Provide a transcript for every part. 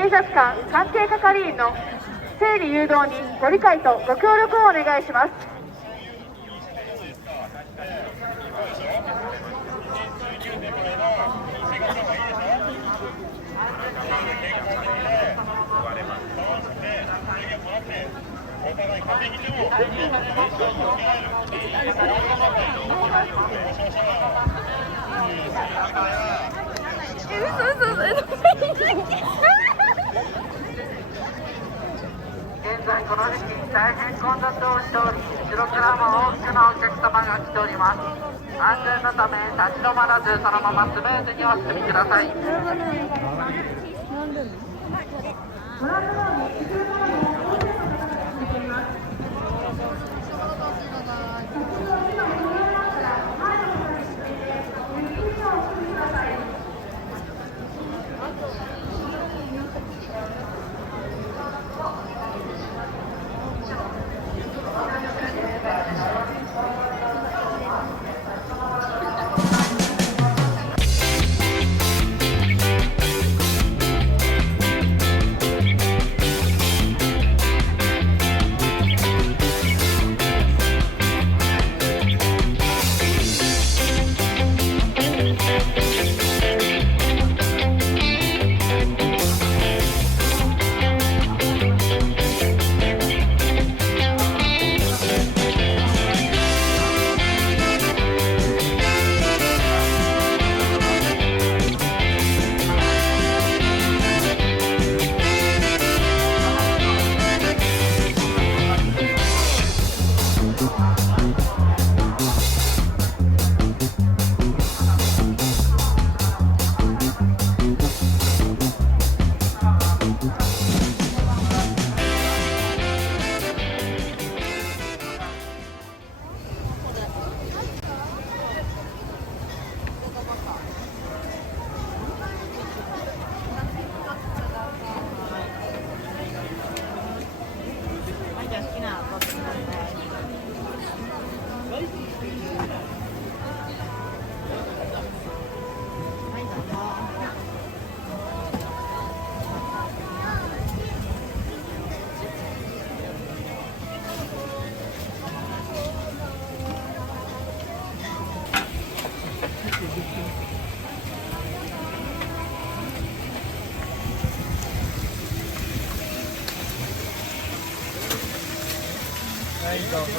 警察官関係係員の整理誘導にご理解とご協力をお願いします。現在この時期大変混雑をしており、後ろからも多くのお客様が来ております。安全のため立ち止まらずそのままスムーズにお進みください。はい、どうぞ。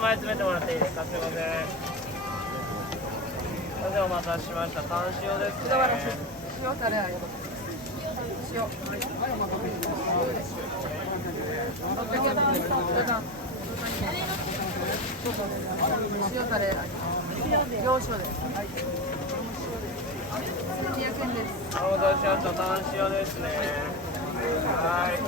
と前詰めてもらっていいですか。すいません。すいません、お待たせしました。タン塩ですね。塩タレありがとう。塩。塩タレ洋塩です。200円です。お待たせしました。タン塩ですね。はい。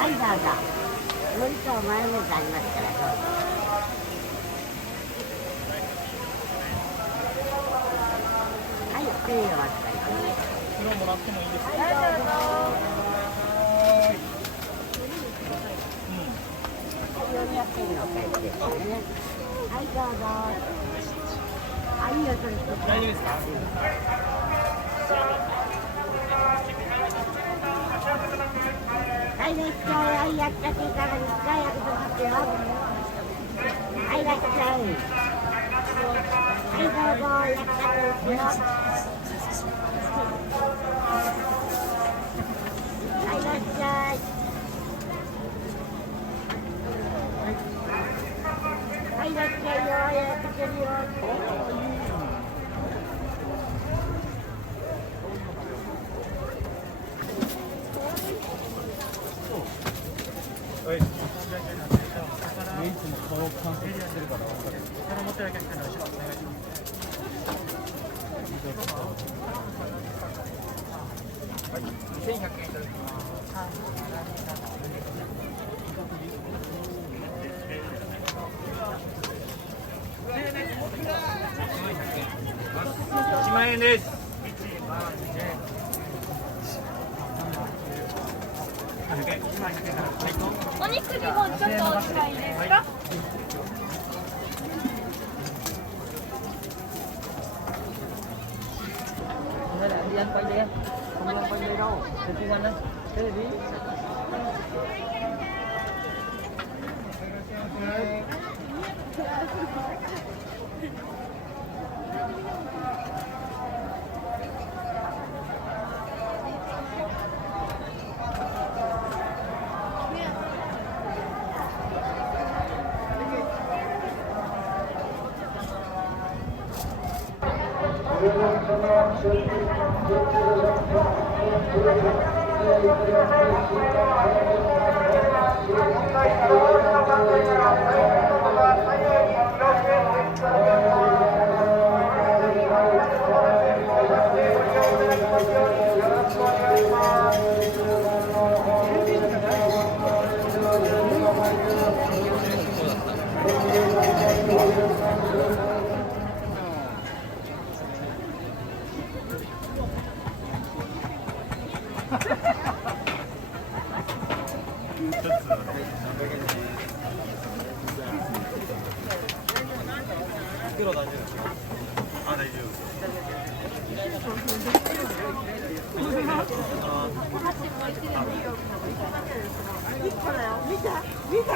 はい、どうぞ。海苔とマヨネーズありますから、どうぞ。はい、プレーンお預かりします。色もらってもいいですか。はい、どうぞ。400円のお返しですね。はい、どうぞ。はい、お取りください。大丈夫ですか。はい、いらっしゃい。はい、焼きたていかがですか。焼きますよ。はい、いらっしゃい。はい、どうぞ。焼きたてですよ。はい、いらっしゃい。はい、いらっしゃいよ。焼けてるよ。はい。いつも顔を観察してるから分かる。この持ってる客の後ろお願いします。はい、2100円いただきます。1万円です。お肉2本ちょっとお使いですか。Yan pa yan. Không lang pa yan đâu. Kasi nga na. Kasi di.袋大丈夫ですか。あ、大丈夫です。見て